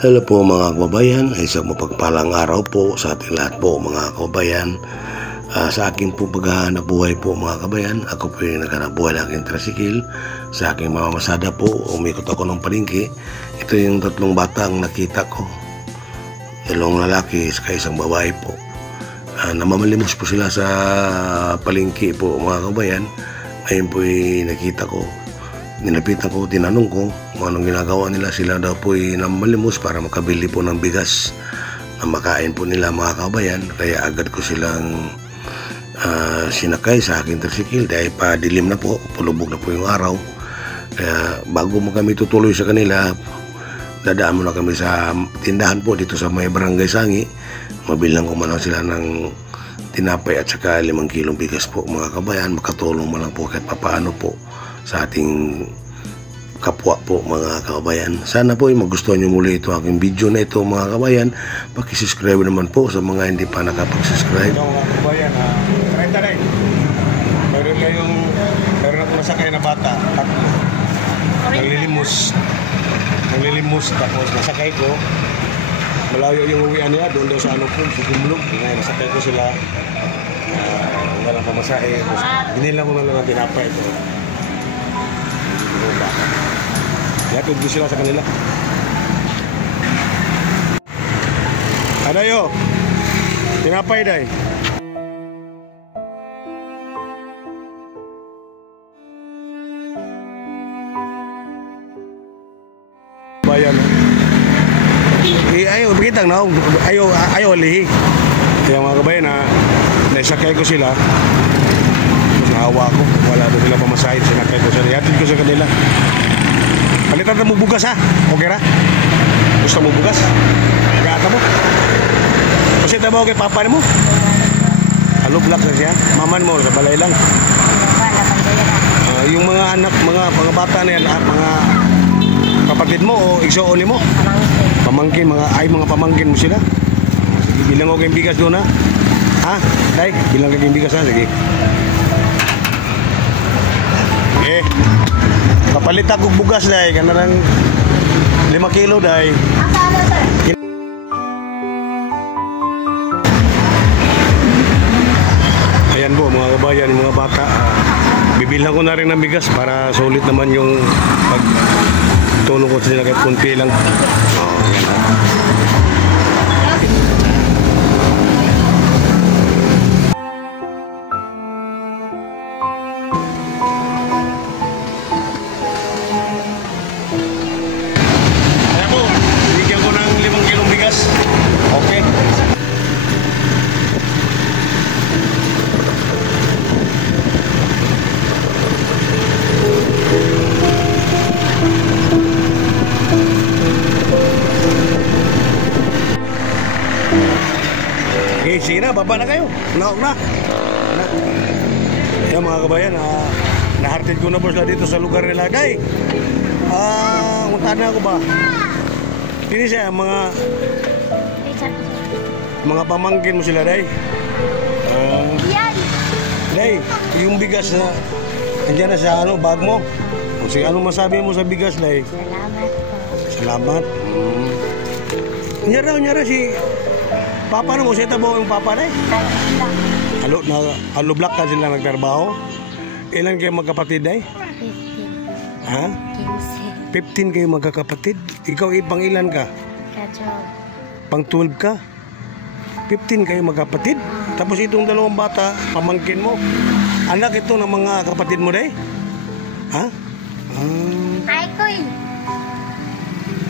Hello po mga kababayan, isang mapagpalang araw po sa ating lahat po mga kababayan. Sa aking po paghahanap buhay po mga kababayan, ako po yung naghanap buhay ng aking tricycle. Sa aking mamamasada po, umikot ako ng palengke. Ito yung tatlong bata ang nakita ko. Dalawang lalaki sa isang babae po. Namamalimos po sila sa palengke po mga kababayan. Ngayon po nakita ko. Nilapitan ko, tinanong ko kung anong ginagawa nila. Sila daw po namalimos para makabili po ng bigas na makain po nila mga kabayan. Kaya agad ko silang sinakay sa aking tricycle dahil padilim na po, pulubog na po yung araw. Kaya bago mo kami tutuloy sa kanila, dadaan muna kami sa tindahan po dito sa may barangay Sangi. Mabilang ko man lang sila ng tinapay at saka 5 kilong bigas po mga kabayan. Makatulong man lang po kahit papaano po sa ating kapwa po mga kabayan. Sana po magustuhan nyo muli ito aking video na ito mga kabayan. Pakisubscribe naman po sa mga hindi pa nakapag-subscribe. Ito mga kabayan, taray-taray. Meron ako nasakay na bata. Naglilimos. Tapos nasakay ko. Malayo yung uwian niya. Doon daw sa ano po, Sugumlog. Ngayon nasakay ko sila. Walang pamasahe. Binilang ko na lang ang tinapay ito. Yatid ko sila sa kanila. Adayo, tinapay day. Bayan. Ayaw, bigitang na. Ayaw alihi. Kaya mga kabayan naisakay ko sila. Nahawa ko, wala doon sila pamasahin, sinakay ko sila, yatid ko sa kanila. Palitan mo bugas ha, okay ra? Gusto mo bugas? Gata mo? Kasi tabaw kay papa mo? Alublak na siya, maman mo, sa balay lang. Yung mga anak, mga bata na yan, mga kapatid mo o igsoon mo? Pamangkin, mga pamangkin mo sila. Sige, bilang ko kayong bigas doon ha? Ha? Day, bilang kayong bigas ha, sige. Kapalit ako bugas dahi kana nang 5 kilo dahi. Ayan po mga kabayan, mga bata. Bibilhan ko na rin ng bigas para sulit naman yung pagtulong ko sila kahit kunti lang. Okay. Okay, sige na, baba na kayo. Naok na. Yan mga kabayan, nahartid ko na po sila dito sa lugar nila. Day, untahan ko ba? Ini siya, mga pamangkin mo sila, Day. Day, yung bigas na andyan na sa bag mo. Sige, anong masabi mo sa bigas, Day? Salamat. Salamat. Unyara si Papa na mo, siya tabaw yung Papa, Day? Alublak ka sila nagtrabaho. Ilan kayo magkapatid, Day? 15. Ha? 15 kayo magkakapatid? Ikaw pang ilan ka? Pang 12 ka? 15 kayo magkapatid? Tapos itong dalawang bata, pamangkin mo. Anak ito ng mga kapatid mo, Day? Ha? Ay, koy.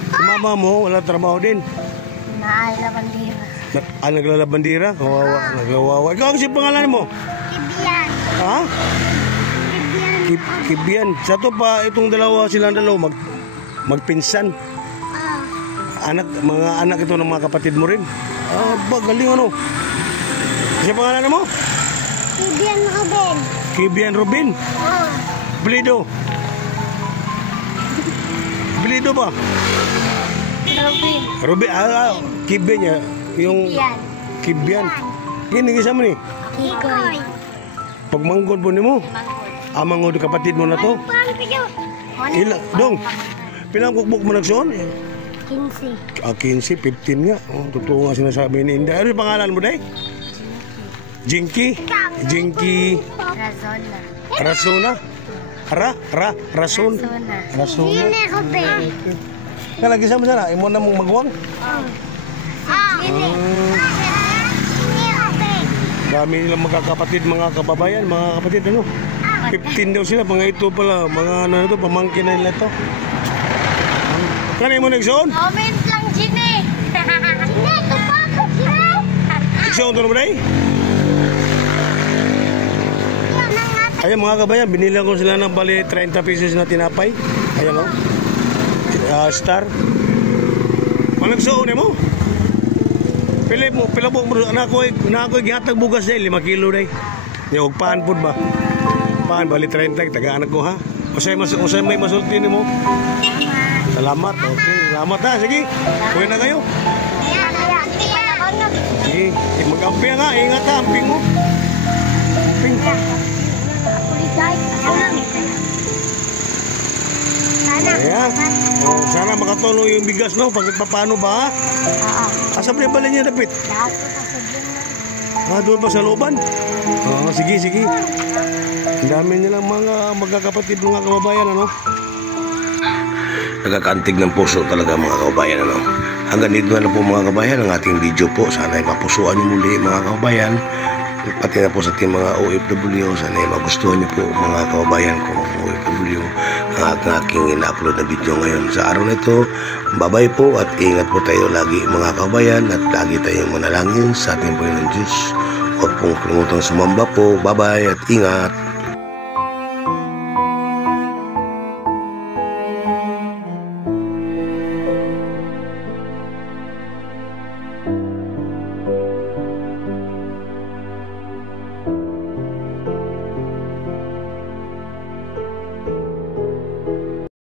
Si mama mo, wala trabaho din. Naalabandira. Naglalabandira? Naglawawa. Ikaw kasi pangalan mo? Kibian. Ha? Kibian. Kibian. Sa to pa, itong silang dalawa, magpinsan. Mga anak ito ng mga kapatid mo rin. Galing ano. Kasi pangalan mo? Kibian Ruben. Kibian Ruben. Blido. Blido ba? Ruben. Ruben. Kibian niya. Yung Kibian. Gini gisa mo ni? Kikoy. Pag manggod po ni mo? Manggod kapatid mo na to? Dong. Pinangkukbuk mo nagsoon? 15. 15, 15 nga. Oh, totoo nga sinasabi ni Inday. Ano yung pangalan mo, Day? Jinky? Jinky Razona. Rasuna? Rason? Rasuna? Hindi ko, Ben. Kalagi sa masana, imo na mong magwang. Hindi ko, Ben. Dami nilang magkakapatid, mga kababayan, mga kapatid, ano? 15 daw sila, mga ito pala, mga ano na ito, pamangkin na nila ito. Kani mo nagsoon? Comment lang, Gine. Gine, ito pa ako, Gine. Nagsoon ito na ba, Day? Ayan mga kabayan, binilang ko sila ng bali 30 pesos na tinapay. Ayan o. Star. Malagsoon mo. Pila po, na ako gihatag bugas dahil 5 kilo dahil. Yung paan po ba? Paan, bali 30, tagaan ko ha. Usay may masulti ni mo. Salamat, okay. Salamat ha, sige. Kuya na kayo. Sige, mag-amping nga, ingat ha, amping mo. Amping. Ayan. Oh, sana makatulong yung bigas, no? Pag paano ba? Asa pa yung balay niya, Dapit? Doon pa sa looban? Sige. Ang dami nilang mga magkakapatid, mga kababayan, ano? Nagkakantig ng puso talaga mga kababayan, ano? Hanggang dito na po mga kababayan ang ating video po. Sana ay mapusuan niyo muli mga kababayan. Pati na po sa ating mga OFW, sana ay magustuhan niyo po mga kababayan ko OFW ang aking ina-upload na video ngayon sa araw na ito. Bye-bye po at ingat po tayo lagi mga kababayan at lagi tayong manalangin sa ating Panginoon Diyos. Huwag pong kalimutang sumamba po. Bye-bye at ingat.